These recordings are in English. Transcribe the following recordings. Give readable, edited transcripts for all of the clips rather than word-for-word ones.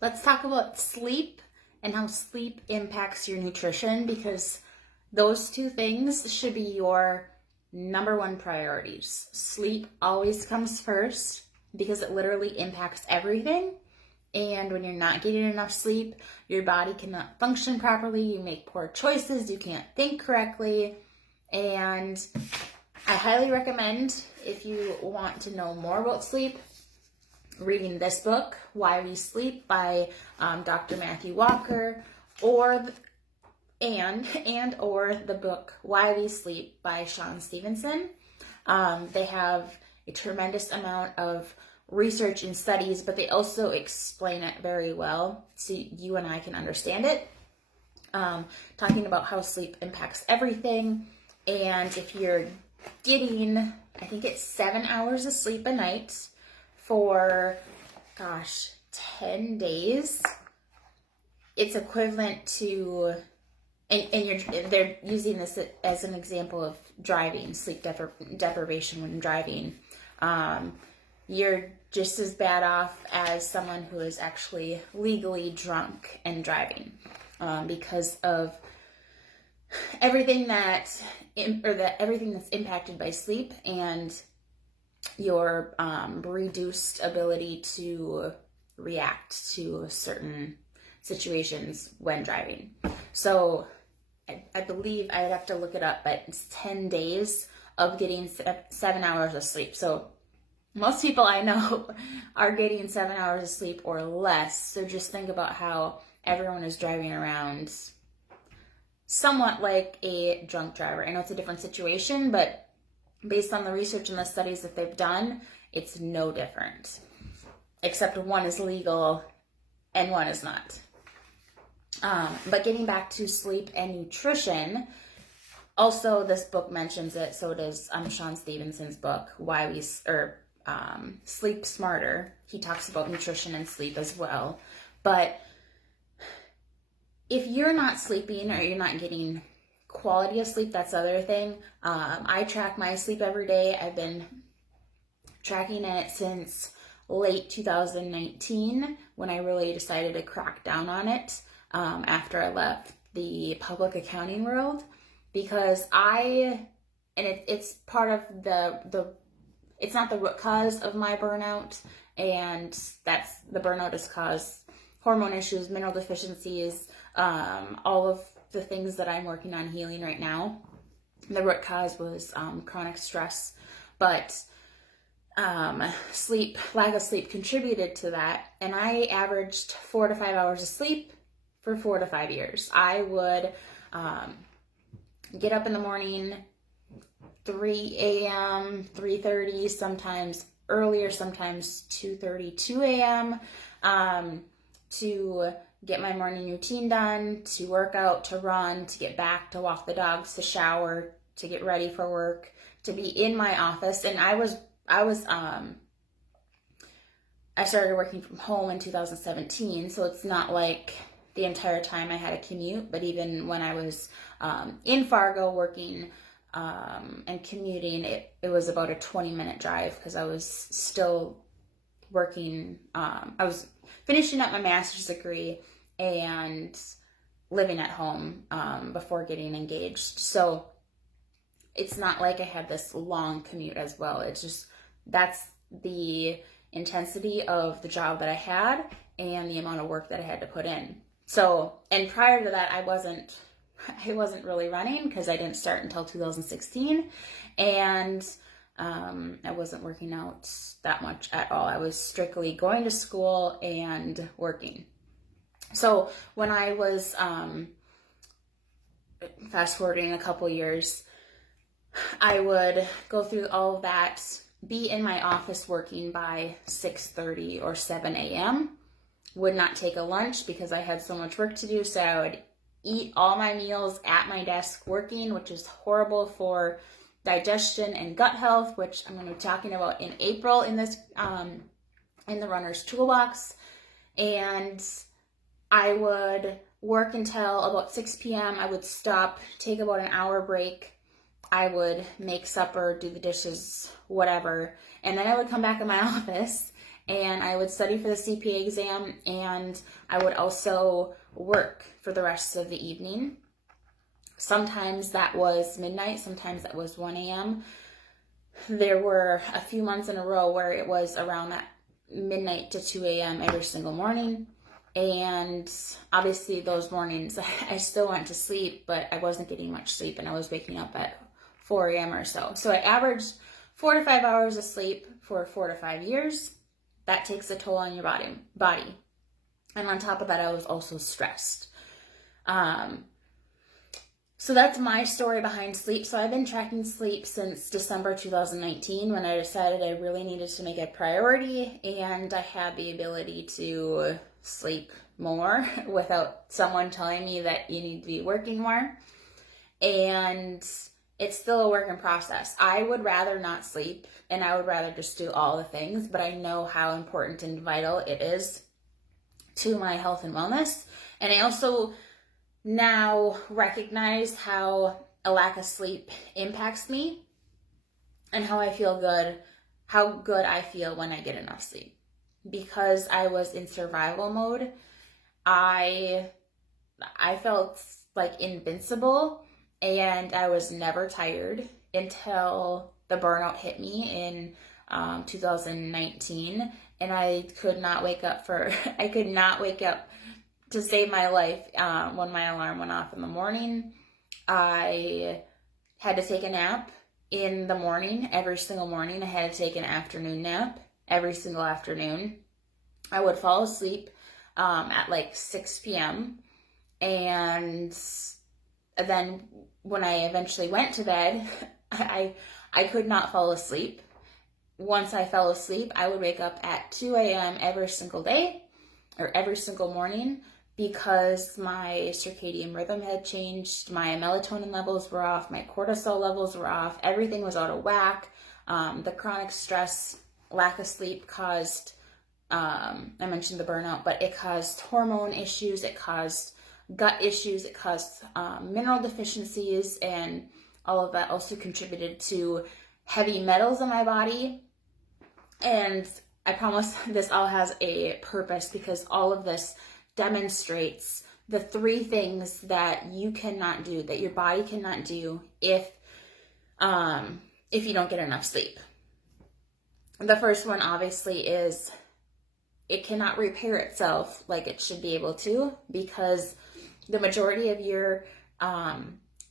Let's talk about sleep and how sleep impacts your nutrition, because those two things should be your number one priorities. Sleep always comes first because it literally impacts everything. And when you're not getting enough sleep, your body cannot function properly. You make poor choices. You can't think correctly. And I highly recommend, if you want to know more about sleep, reading this book, Why We Sleep by Dr. Matthew Walker, or the book Why We Sleep by Shawn Stevenson. They have a tremendous amount of research and studies, but they also explain it very well so you and I can understand it. Talking about how sleep impacts everything, and if you're getting, I think it's 7 hours of sleep a night for, 10 days, it's equivalent to, they're using this as an example of driving, sleep deprivation when driving. You're just as bad off as someone who is actually legally drunk and driving, because of everything that's impacted by sleep and your reduced ability to react to certain situations when driving. So I believe I'd have to look it up, but it's 10 days of getting 7 hours of sleep. So most people I know are getting 7 hours of sleep or less. So just think about how everyone is driving around somewhat like a drunk driver. I know it's a different situation, but based on the research and the studies that they've done, it's no different. Except one is legal and one is not. But getting back to sleep and nutrition, also this book mentions it, so does Shawn Stevenson's book, Sleep Smarter. He talks about nutrition and sleep as well. But if you're not sleeping or you're not getting quality of sleep, that's the other thing. I track my sleep every day. I've been tracking it since late 2019 when I really decided to crack down on it, after I left the public accounting world, because it's part of it's not the root cause of my burnout, and that's the burnout is caused hormone issues, mineral deficiencies, all of the things that I'm working on healing right now. The root cause was chronic stress, but lack of sleep contributed to that, and I averaged 4 to 5 hours of sleep for 4 to 5 years. I would get up in the morning, 3 a.m., 3:30, sometimes earlier, sometimes 2:30, 2 a.m., to get my morning routine done, to work out, to run, to get back, to walk the dogs, to shower, to get ready for work, to be in my office. And I started working from home in 2017, so it's not like the entire time I had a commute, but even when I was in Fargo working and commuting, it was about a 20-minute drive, because I was still working, I was finishing up my master's degree and living at home before getting engaged. So it's not like I had this long commute as well. It's just, that's the intensity of the job that I had and the amount of work that I had to put in. So, and prior to that, I wasn't really running, because I didn't start until 2016, and I wasn't working out that much at all. I was strictly going to school and working. So when I was fast forwarding a couple years, I would go through all of that, be in my office working by 6:30 or 7 a.m., would not take a lunch because I had so much work to do, so I would eat all my meals at my desk working, which is horrible for digestion and gut health, which I'm going to be talking about in April in this in the Runner's Toolbox. And I would work until about 6 p.m. I would stop, take about an hour break. I would make supper, do the dishes, whatever, and then I would come back in my office and I would study for the CPA exam, and I would also work for the rest of the evening. Sometimes that was midnight, sometimes that was 1 a.m. There were a few months in a row where it was around that midnight to 2 a.m. every single morning. And obviously those mornings I still went to sleep, but I wasn't getting much sleep, and I was waking up at 4 a.m. or so. So I averaged 4 to 5 hours of sleep for 4 to 5 years. That takes a toll on your body. And on top of that, I was also stressed. So that's my story behind sleep. So I've been tracking sleep since December 2019, when I decided I really needed to make it a priority, and I had the ability to sleep more without someone telling me that you need to be working more. And it's still a work in process. I would rather not sleep, and I would rather just do all the things, but I know how important and vital it is to my health and wellness. And I also now recognize how a lack of sleep impacts me, and how good I feel when I get enough sleep. Because I was in survival mode, I felt like invincible, and I was never tired until the burnout hit me in 2019, and I could not wake up to save my life when my alarm went off in the morning. I had to take a nap in the morning, every single morning. I had to take an afternoon nap every single afternoon. I would fall asleep at like 6 p.m. And then when I eventually went to bed, I could not fall asleep. Once I fell asleep, I would wake up at 2 a.m. every single day, or every single morning, because my circadian rhythm had changed. My melatonin levels were off, my cortisol levels were off, everything was out of whack. The chronic stress, lack of sleep caused, I mentioned the burnout, but it caused hormone issues, it caused gut issues, it caused mineral deficiencies, and all of that also contributed to heavy metals in my body. And I promise this all has a purpose, because all of this demonstrates the 3 things that you cannot do, that your body cannot do if you don't get enough sleep. The first one obviously is it cannot repair itself like it should be able to, because the majority of your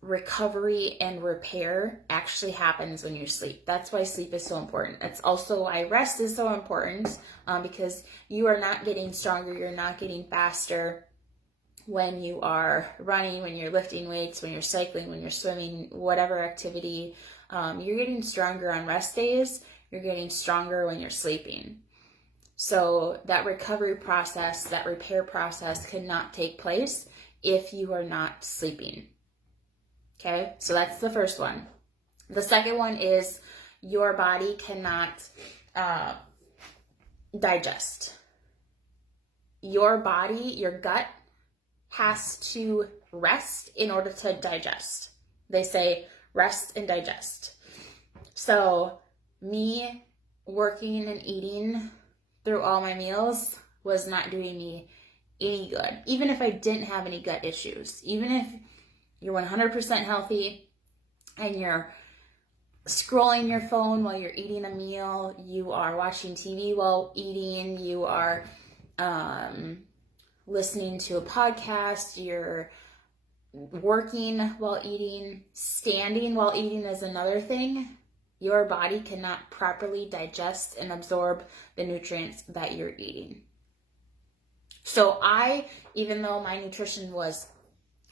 recovery and repair actually happens when you sleep. That's why sleep is so important. It's also why rest is so important, because you are not getting stronger, you're not getting faster when you are running, when you're lifting weights, when you're cycling, when you're swimming, whatever activity. You're getting stronger on rest days, you're getting stronger when you're sleeping. So that recovery process, that repair process cannot take place if you are not sleeping. Okay, so that's the first one. The second one is your body cannot digest. Your body, your gut has to rest in order to digest. They say rest and digest. So me working and eating through all my meals was not doing me any good. Even if I didn't have any gut issues, even if you're 100% healthy and you're scrolling your phone while you're eating a meal, you are watching TV while eating, you are listening to a podcast, you're working while eating, standing while eating is another thing. Your body cannot properly digest and absorb the nutrients that you're eating. So even though my nutrition was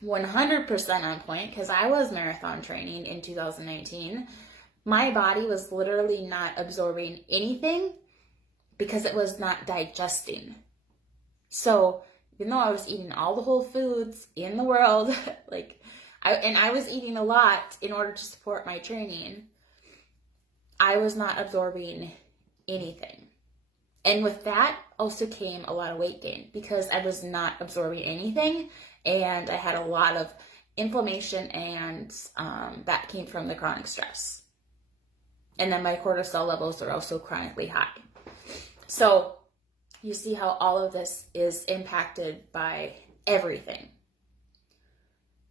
100% on point, because I was marathon training in 2019, my body was literally not absorbing anything because it was not digesting. So even though I was eating all the whole foods in the world, I was eating a lot in order to support my training, I was not absorbing anything. And with that also came a lot of weight gain, because I was not absorbing anything, and I had a lot of inflammation, and that came from the chronic stress. And then my cortisol levels are also chronically high. So you see how all of this is impacted by everything.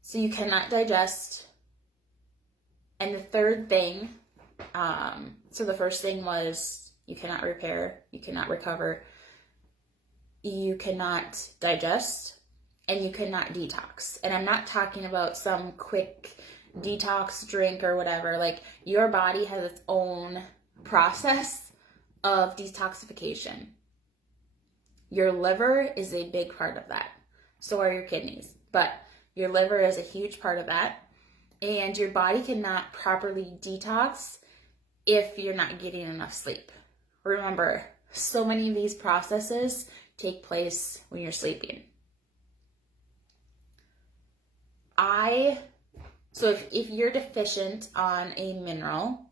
So you cannot digest. And the third thing, so the first thing was you cannot repair, you cannot recover, you cannot digest, and you cannot detox. And I'm not talking about some quick detox drink or whatever. Like, your body has its own process of detoxification. Your liver is a big part of that. So are your kidneys. But your liver is a huge part of that. And your body cannot properly detox if you're not getting enough sleep. Remember, so many of these processes take place when you're sleeping. So if you're deficient on a mineral,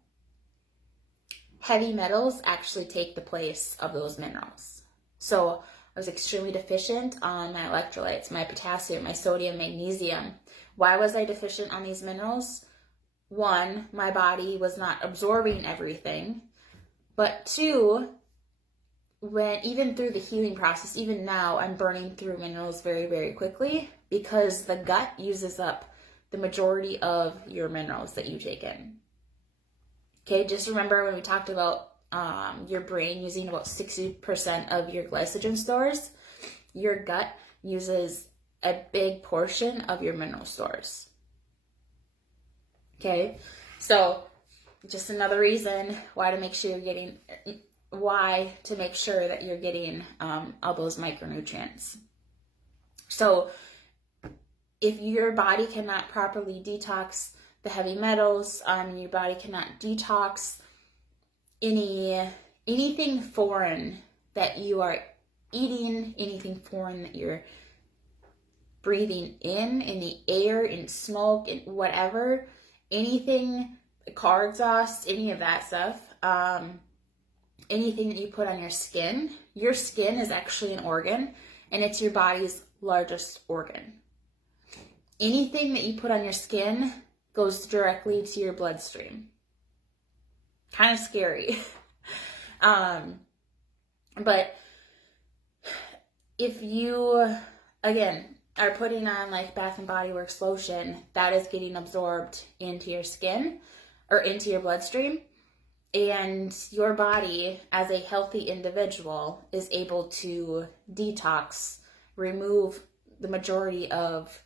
heavy metals actually take the place of those minerals. So I was extremely deficient on my electrolytes, my potassium, my sodium, magnesium. Why was I deficient on these minerals? One, my body was not absorbing everything. But two, even through the healing process, even now, I'm burning through minerals very, very quickly because the gut uses up the majority of your minerals that you take in. Okay, just remember when we talked about your brain using about 60% of your glycogen stores, your gut uses a big portion of your mineral stores. Okay, so just another reason why to make sure that you're getting all those micronutrients. So if your body cannot properly detox the heavy metals, your body cannot detox anything foreign that you are eating, anything foreign that you're breathing in the air, in smoke, in whatever, anything, car exhaust, any of that stuff, anything that you put on your skin is actually an organ, and it's your body's largest organ. Anything that you put on your skin goes directly to your bloodstream. Kind of scary. But if you, again, are putting on like Bath and Body Works lotion, that is getting absorbed into your skin or into your bloodstream. And your body, as a healthy individual, is able to detox, remove the majority of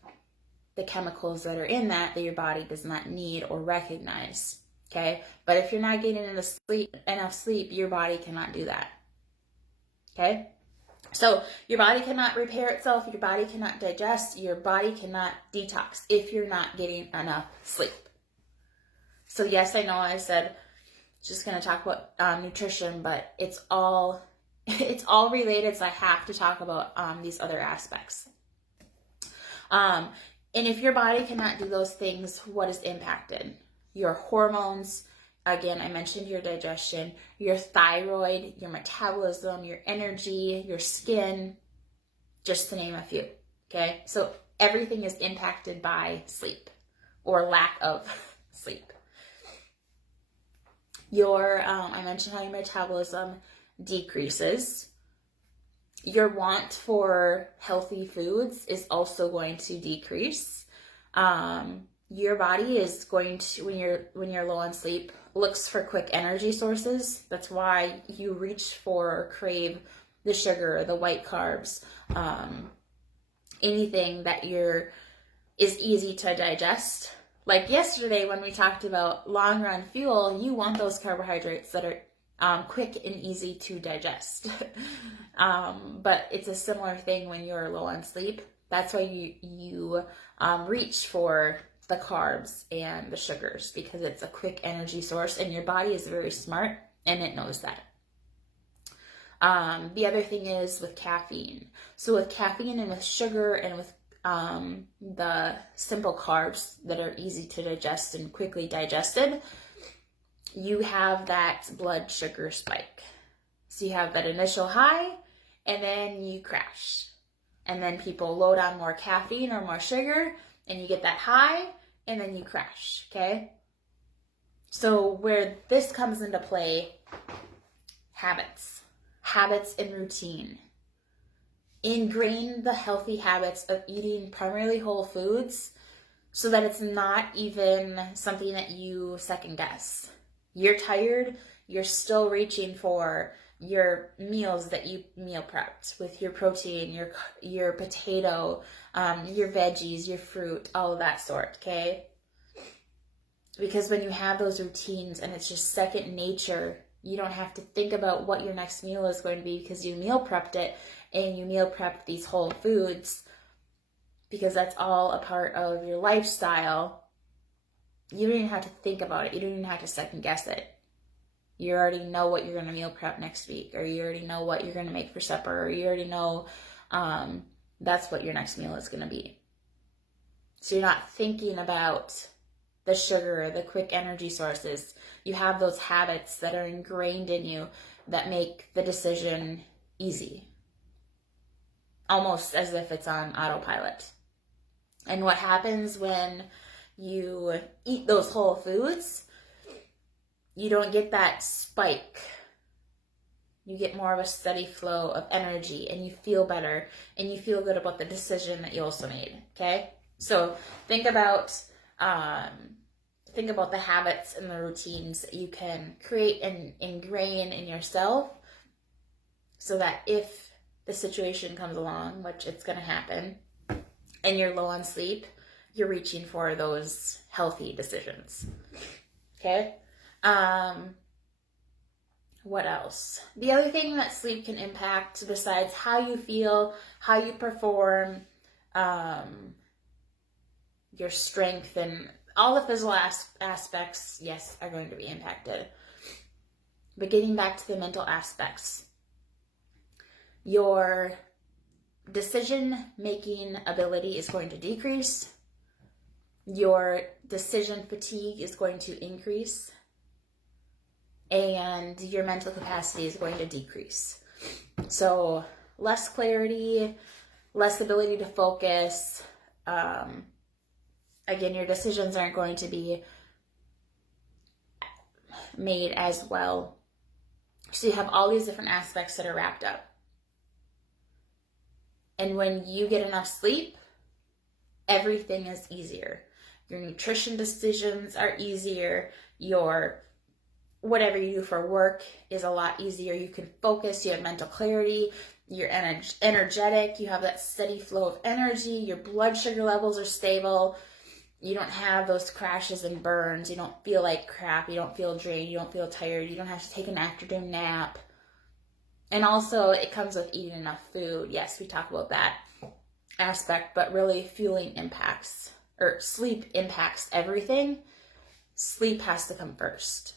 the chemicals that are in that your body does not need or recognize. Okay, but if you're not getting enough sleep, your body cannot do that. Okay, so your body cannot repair itself, your body cannot digest, your body cannot detox if you're not getting enough sleep. So yes, I know I said just going to talk about nutrition, but it's all related, so I have to talk about these other aspects. And if your body cannot do those things, what is impacted? Your hormones, again, I mentioned your digestion, your thyroid, your metabolism, your energy, your skin, just to name a few, okay? So everything is impacted by sleep or lack of sleep. I mentioned how your metabolism decreases. Your want for healthy foods is also going to decrease. Your body is going to, when you're low on sleep, looks for quick energy sources. That's why you reach for or crave the sugar, the white carbs, anything that is easy to digest. Like yesterday when we talked about long run fuel, you want those carbohydrates that are quick and easy to digest. But it's a similar thing when you're low on sleep. That's why you reach for the carbs and the sugars, because it's a quick energy source, and your body is very smart and it knows that. The other thing is with caffeine. So with caffeine and with sugar and with the simple carbs that are easy to digest and quickly digested, you have that blood sugar spike. So you have that initial high, and then you crash. And then people load on more caffeine or more sugar, and you get that high, and then you crash, okay? So where this comes into play, habits. habits and routine. Ingrain the healthy habits of eating primarily whole foods so that it's not even something that you second guess. You're tired, you're still reaching for your meals that you meal prepped with your protein, your potato, your veggies, your fruit, all of that sort, okay? Because when you have those routines and it's just second nature, you don't have to think about what your next meal is going to be because you meal prepped it and you meal prepped these whole foods because that's all a part of your lifestyle. You don't even have to think about it. You don't even have to second guess it. You already know what you're going to meal prep next week, or you already know what you're going to make for supper, or you already know that's what your next meal is going to be. So you're not thinking about the sugar, the quick energy sources. You have those habits that are ingrained in you that make the decision easy. Almost as if it's on autopilot. And what happens when you eat those whole foods, you don't get that spike. You get more of a steady flow of energy and you feel better and you feel good about the decision that you also made, okay? So think about the habits and the routines that you can create and ingrain in yourself so that if the situation comes along, which it's going to happen, and you're low on sleep, you're reaching for those healthy decisions. Okay? What else? The other thing that sleep can impact, besides how you feel, how you perform, your strength, and all the physical aspects, yes, are going to be impacted. But getting back to the mental aspects, your decision-making ability is going to decrease. Your decision fatigue is going to increase. And your mental capacity is going to decrease. So less clarity, less ability to focus. Again, your decisions aren't going to be made as well. So you have all these different aspects that are wrapped up. And when you get enough sleep, everything is easier. Your nutrition decisions are easier. Your whatever you do for work is a lot easier. You can focus, you have mental clarity, you're energetic, you have that steady flow of energy, your blood sugar levels are stable, you don't have those crashes and burns, you don't feel like crap, you don't feel drained, you don't feel tired, you don't have to take an afternoon nap. And also it comes with eating enough food. Yes, we talk about that aspect, but really sleep impacts everything. Sleep has to come first.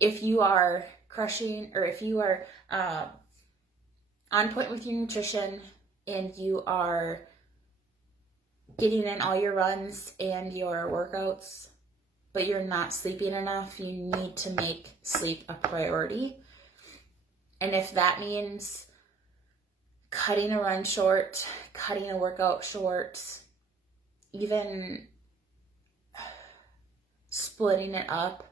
If you are crushing, or if you are on point with your nutrition and you are getting in all your runs and your workouts, but you're not sleeping enough, you need to make sleep a priority. And if that means cutting a run short, cutting a workout short, even splitting it up,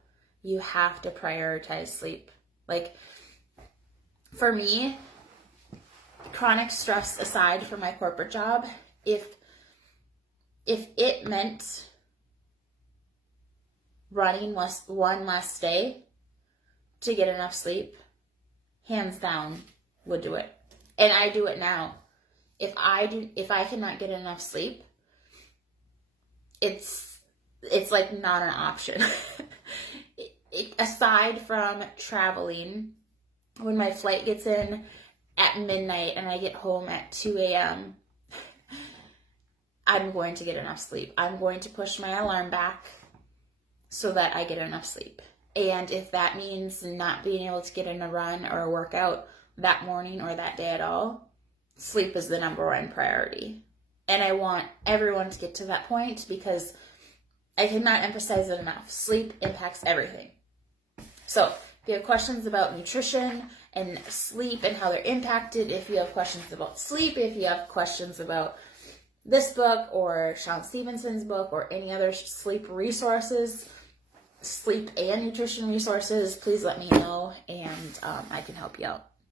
you have to prioritize sleep. Like, for me, chronic stress aside from my corporate job, if it meant running one less day to get enough sleep, hands down, would do it. And I do it now. If I cannot get enough sleep, it's like not an option. Aside from traveling, when my flight gets in at midnight and I get home at 2 a.m., I'm going to get enough sleep. I'm going to push my alarm back so that I get enough sleep. And if that means not being able to get in a run or a workout that morning or that day at all, sleep is the number one priority. And I want everyone to get to that point because I cannot emphasize it enough. Sleep impacts everything. So if you have questions about nutrition and sleep and how they're impacted, if you have questions about sleep, if you have questions about this book or Shawn Stevenson's book or any other sleep resources, sleep and nutrition resources, please let me know, and I can help you out.